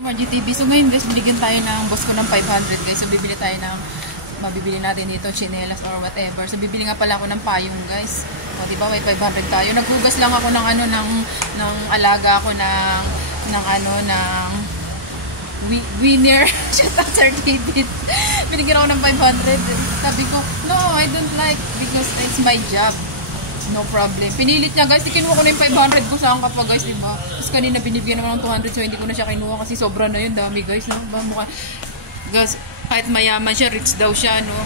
GTV. So ngayon guys, binigyan tayo ng boss ko ng 500 guys. So bibili tayo ng, mabibili natin dito, chinelas or whatever. So bibili nga pala ako ng payong guys. O diba, may 500 tayo. Naghugas lang ako ng ano, ng alaga ako ng winner. Shout out Sir David. Binigyan ako ng 500. Sabi ko, no, I don't like because it's my job. No problem. Pinilit niya guys, kinuha ko na yung 500 ko saan ka pa guys, diba? Tapos kanina binibigyan naman ng 200 so hindi ko na siya kinuha kasi sobra na yun, dami guys, no? Mukha, guys, kahit mayaman siya, rich daw siya, no?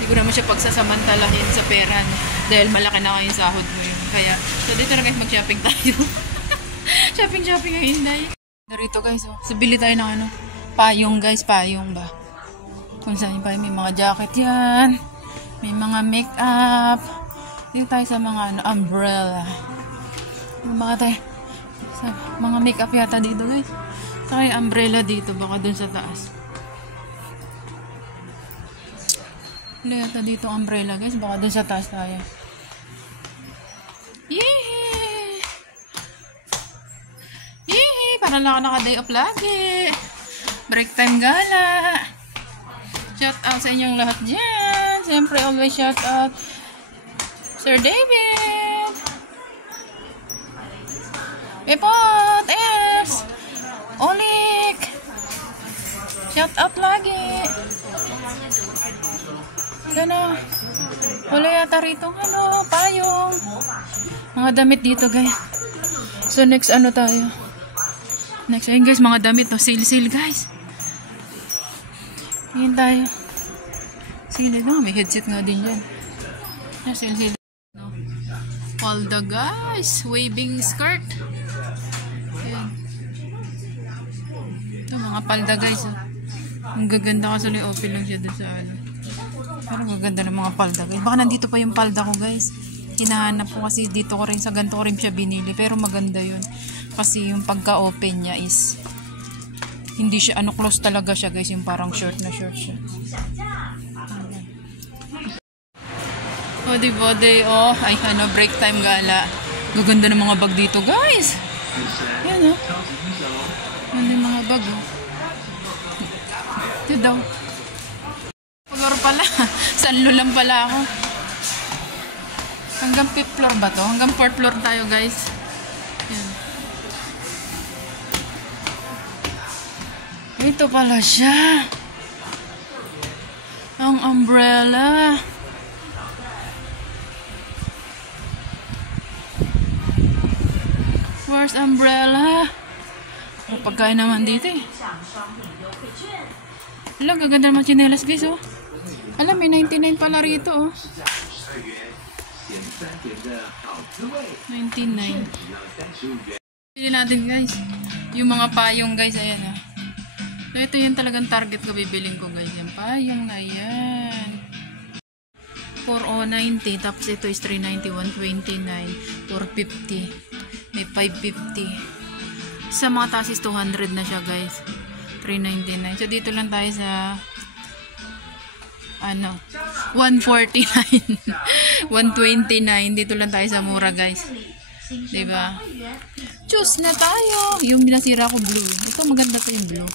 Hindi ko naman siya pagsasamantalahin sa pera, no? Dahil malaki na kayo yung sahod mo yun. Kaya, so dito na guys, mag-shopping tayo. Shopping ngayon, day. Narito guys, oh. So bili tayo ng ano, payong guys, payong ba? Kung saan yung payong, may mga jacket yan. May mga make-up. Dito tayo sa mga ano, umbrella. Mga tayo sa mga makeup yata dito guys. Saka yung umbrella dito, baka dun sa taas. Wala yata dito umbrella guys, baka dun sa taas tayo. Yee! Yee! Para lang ako naka-day off lagi. Break time gala. Shout out sa inyong lahat dyan. Siyempre always shout out Sir David! Epot! Es! Olik! Shout out lagi! Sana wala yata rito ano, payong. Mga damit dito guys. So next ano tayo? Next ayun guys, mga damit to. Sale guys. Yan tayo. Sale na, may headset nga din yan. Sale. Palda guys, waving skirt. Ayan. Ito mga palda guys. Oh. Ang gaganda kasi yung open lang siya doon sa ano. Parang gaganda ng mga palda guys. Baka nandito pa yung palda ko guys. Hinahanap ko kasi dito ko rin sa ganito ko rin siya binili. Pero maganda yun. Kasi yung pagka-open niya is hindi siya ano, close talaga siya guys. Yung parang short na short siya. Body, oh. Ay, ano, break time gala. Gaganda ng mga bag dito, guys. Yan, oh. Ano yung mga bag, oh. Ito daw. Pagaro pala. Sanlo lang pala ako. Hanggang 5th floor ba to? Hanggang 4th floor tayo, guys. Yan. Ito pala siya. Ang umbrella. Where's umbrella? Oh, pagkain naman dito eh. Alam, gaganda naman chinelas guys oh. Alam, may 99 pala rito oh. 99. Pili natin guys. Yung mga payong guys, ayan oh. So ito yung talagang target ko, bibiling ko guys. Yung payong, ayan. 4,090. Tapos ito is 390, 129, 450. May 550. Sa mga taas is 200 na siya guys. 399. So dito lang tayo sa ano 149. 129. Dito lang tayo sa mura guys. Diba? Choose na tayo. Yung binasira ko blue. Ito maganda to yung blue.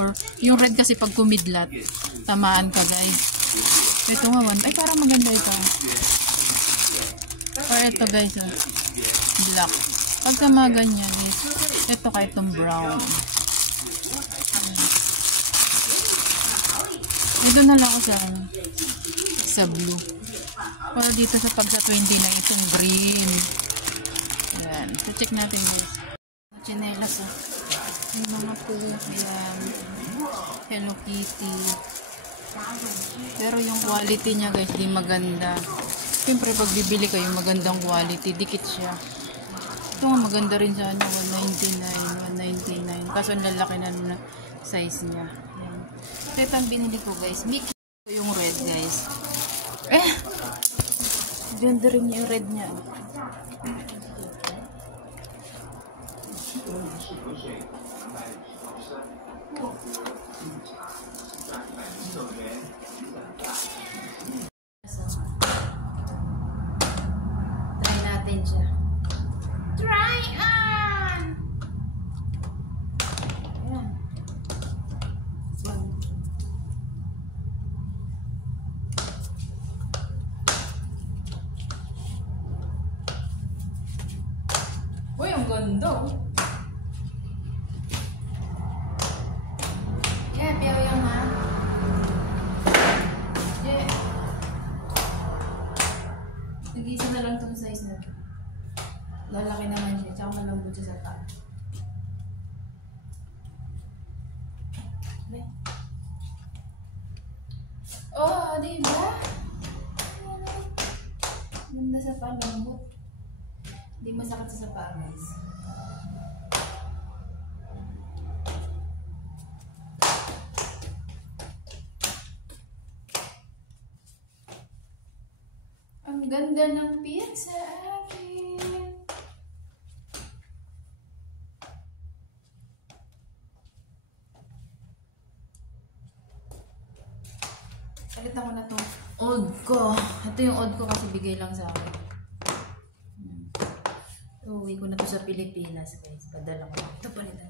Or yung red kasi pag kumidlat, tamaan ka guys. Ito nga one. Ay parang maganda ito. Or ito guys oh. Black. Pagka mga ganyan is ito kahit itong brown. Ito na lang ako sa blue. Para dito sa pag sa 20 na itong green. Ayan. So check natin guys. Chinelas ah. Yung mga pula. Ayan. Hello Kitty. Pero yung quality niya guys di maganda. Siyempre pag bibili kayo magandang quality. Dikit siya. Ito nga maganda rin sa ano, 199. Kaso lalaki na ng size niya. Ayan. So ito ang binili ko guys. Mickey yung red guys. Ganda rin yung red niya. Try natin siya. Try on! Ang ganda. Yeah, piyaw yung ha. Yeah. Nag-isa na lang itong size na ito. Lalaki naman siya. Tsaka malambot siya sa paa. Oh, diba? Ganda sa paa, lambot. Hindi masakit sa paa, guys. Ang ganda ng pin sa akin. Salita ko na to. Old ko. Ito yung old ko kasi bigay lang sa akin. Uwi ko na to sa Pilipinas, guys. Padala ko. Ito palitan.